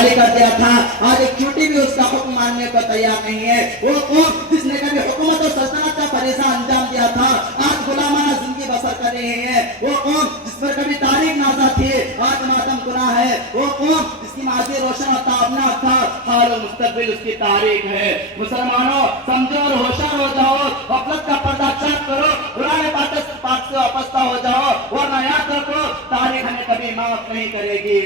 حواले कर दिया था। आज एक चोटी भी उसका हुक्म मानने को तैयार नहीं है। वो कौम जिसने कभी हुकूमत और सल्तनत का फरीज़ा अंजाम दिया था, आज गुलामाना जिंदगी बसर कर रही है। वो कौम जिस पर कभी तारीख नाज़ा थी, आज मातम गुनाह है। वो कौम जिसकी माज़ी रोशन और ताबना था, हाल और मुस्तक़बिल उसकी तारीख है। मुसलमानों, समझो और होशियार हो जाओ, गफलत का पर्दा चाक करो, कुरान पाक से वापस्ता हो जाओ, वरना याद रखो तारीख हमें कभी माफ नहीं करेगी।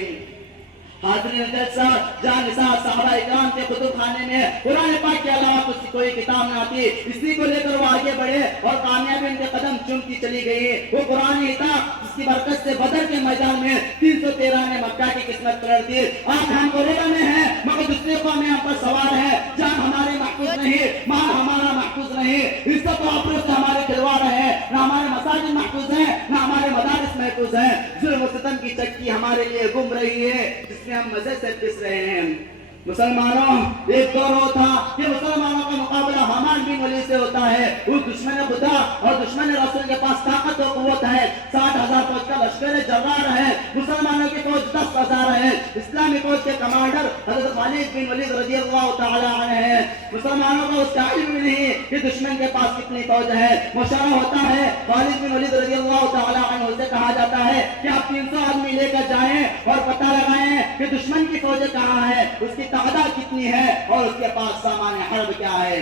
हाज़रीन जलसा, जहाँ निसार सहाबा इकराम के कुतुब खाने में कुरान पाक के अलावा कुछ कोई किताब न आती, इसी को लेकर वो आगे बढ़े और कामयाबी उनके कदम चूमती चली गई। वो कुरान ही था जिसकी बरकत से बदर के मैदान में 313 ने मक्का की किस्मत पलट दी। आज हम कोरोना में हैं, मगर दूसरे कौमें हम पर सवार है। जान हमारे महफूज नहीं, माल हमारा महफूज नहीं, इज्जत और आबरूत हमारे खिलवाड़ है। न हमारे मसाजिद महफूज हैं, न हमारे मदारिस महफूज हैं। जुल्म और सितम की चक्की हमारे लिए घूम रही है, जिसमें हम मजे से पिस रहे हैं। मुसलमानों, एक दौर था कि मुसलमानों का मुकाबला हमान बिन वलीद से होता है। उस दुश्मन खुदा और दुश्मन रसूल के पास ताकत और कुव्वत है। 60,000 फौज का लश्कर जर्रार है, मुसलमानों की फौज 10,000 है। इस्लामी फौज के कमांडर हज़रत खालिद बिन वलीद रज़ियल्लाहु तआला अन्हु हैं। मुसलमानों को उसका इल्म नहीं कि दुश्मन के पास कितनी फौज है। मुशावरा होता है, खालिद बिन वलीद रज़ियल्लाहु तआला अन्हु से कहा जाता है कि आप 300 आदमी लेकर जाएं और पता लगाएं कि दुश्मन की फौज कहाँ है, उसकी तादाद कितनी है और उसके पास सामान हर्ब क्या है।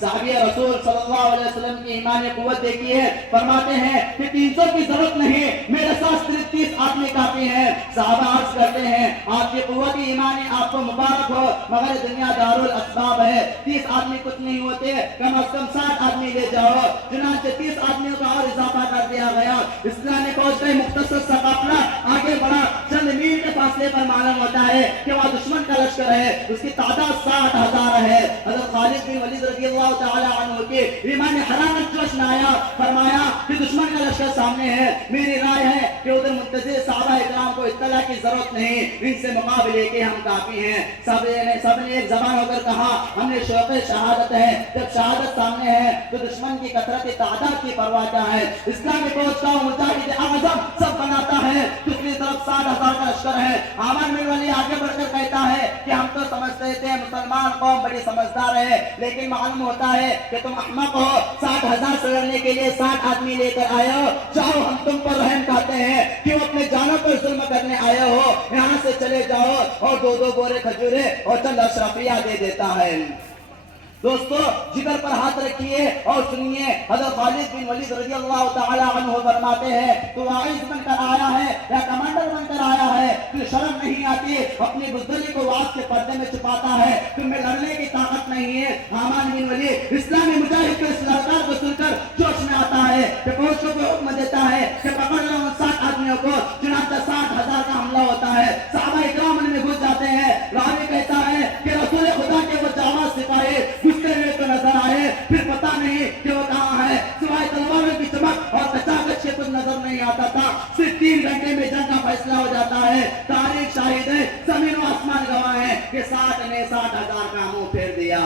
साहबी रसूल सल्लल्लाहु अलैहि वसल्लम की ईमान कुव्वत देखिए, फरमाते हैं कि 300 की जरूरत नहीं, मेरे साथ 30 आदमी काफी हैं। साहबा अर्ज करते हैं, आपकी कुव्वत ईमान आपको मुबारक हो, मगर दुनिया दारुल असबाब है, 30 आदमी कुछ नहीं होते, कम अज कम 60 आदमी ले जाओ। चुनांचे 30 आदमियों का और इजाफा कर दिया गया। इस्लामी फौज का मुख्तसर सा काफिला आगे बढ़ा। चंद मील के फासले पर मालूम होता है कि वहाँ दुश्मन का लश्कर है, उसकी तादाद 60,000 है। हज़रत खालिद बिन वलीद रज़ियल्लाहु ताला अन्हु के ईमान हरारत जोश में आया, फरमाया कि दुश्मन का लश्कर सामने है। मेरी राय है कि उधर मुंतज़िर सहाबा इकराम को इत्तला की जरूरत नहीं, इनसे मुकाबले के हम काफी हैं। सबने एक जबान होकर कहा, हमने शौक़ शहादत है। जब शहादत सामने है तो दुश्मन की कसरत तादाद की परवाह क्या है। इस्लामी फौज का मुजाहिद आज़म सब बनाता है, दूसरी तरफ 60,000 का लश्कर है। आमर बिन वली आगे बढ़कर कहता है कि हम तो समझते थे मुसलमान कौम बड़ी समझदार है, लेकिन मालूम होता है कि तुम अहमक हो। 60,000 से लड़ने के लिए 60 आदमी लेकर आए हो। जाओ, हम तुम पर रहम खाते हैं, क्यों अपने जानों पर जुल्म करने आए हो। यहाँ से चले जाओ और 2-2 बोरे खजूरे और चंद अशरफिया दे देता है। दोस्तों, जिगर पर हाथ रखिए और सुनिए, हज़रत खालिद बिन वलीद रज़ियल्लाहु तआला अन्हु फरमाते हैं, तू वाइज बनकर आया है या कमांडर बनकर आया है, तुझे शर्म नहीं आती, अपनी बुज़दिली को वास के पर्दे में छुपाता है, तुम्हें लड़ने की ताकत नहीं है। हामान बिन वलीद इस्लामी मुजाहिद के इस ललकार को सुनकर जोश में आता है कि फौज को हुक्म देता है कि पकड़ लो उन 60 आदमियों को। चुनांचे 60,000 का हमला होता है। सहाबा इकराम में घुस जाते हैं। रावी कहता है कि रसूल खुदा के वो जाबाज सिपाही घुसते हुए तो नजर आए, फिर पता नहीं कि वो कहाँ है। सिवाय तलवारों की चमक और कचाकच के कुछ नजर नहीं आता था। सिर्फ 3 घंटे में जंग का फैसला हो जाता है। तारीख शाहिद है, जमीन और आसमान गवाह है कि 60 ने 60,000 का मुंह फेर दिया।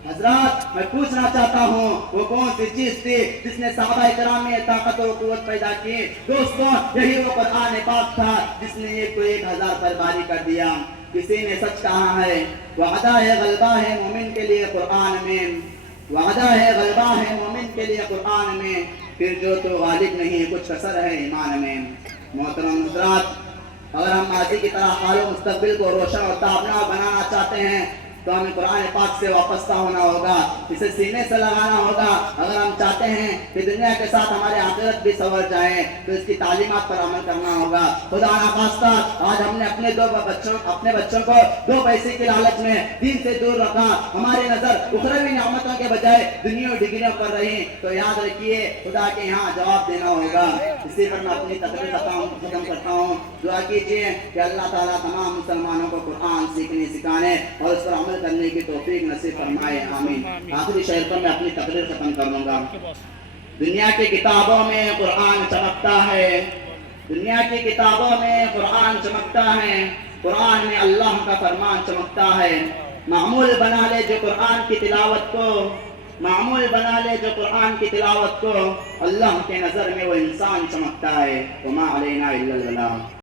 हजरत, मैं पूछना चाहता हूँ, वो कौन सी चीज थी जिसने सहाबा इकराम में ताकत और कुव्वत पैदा की। दोस्तों, यही वो कुरान पाक था जिसने 1 को 1,000 पर भारी कर दिया। किसी ने सच कहा है, वादा है गलबा है मोमिन के लिए कुरान में, वादा है गलबा है मोमिन के लिए कुरान में, फिर जो तो गालिब नहीं कुछ कसर है ईमान में। मोहतरम हजरात, अगर हम माजी की तरह हाल मुस्तकबिल को रोशन और ताबना बनाना चाहते हैं तो हमें कुरान पाक से वापस्ता होना होगा, इसे सीने से लगाना होगा। अगर हम चाहते हैं कि दुनिया के साथ हमारे आखिरत भी संवर जाए तो इसकी तालीमात पर अमल करना होगा। खुदा ना खास्ता आज हमने अपने बच्चों को 2 पैसे की लालच में दीन से दूर रखा, हमारी नजर उखरवी नेमतों के बजाय दुनिया डिग्रियों पर रही, तो याद रखिए खुदा के यहाँ जवाब देना होगा। इसी पर मैं अपनी तकरीर खत्म करता हूँ। दुआ कीजिए कि अल्लाह ताला तमाम मुसलमानों को कुरान सीखने सिखाने और उस पर अमल करने की तौफीक नसीब फरमाए, आमीन। आखिरी शेर पर मैं अपनी तकरीर खत्म कर लूंगा। दुनिया की किताबों में कुरान चमकता है, दुनिया की किताबों में कुरान चमकता है, कुरान में अल्लाह का फरमान चमकता है। मामूल बना ले जो कुरान की तिलावत को, मामूल बना ले जो कुरान की तिलावत को, अल्लाह के नजर में वो इंसान चमकता है। वमा अलैना इल्लल बलाग।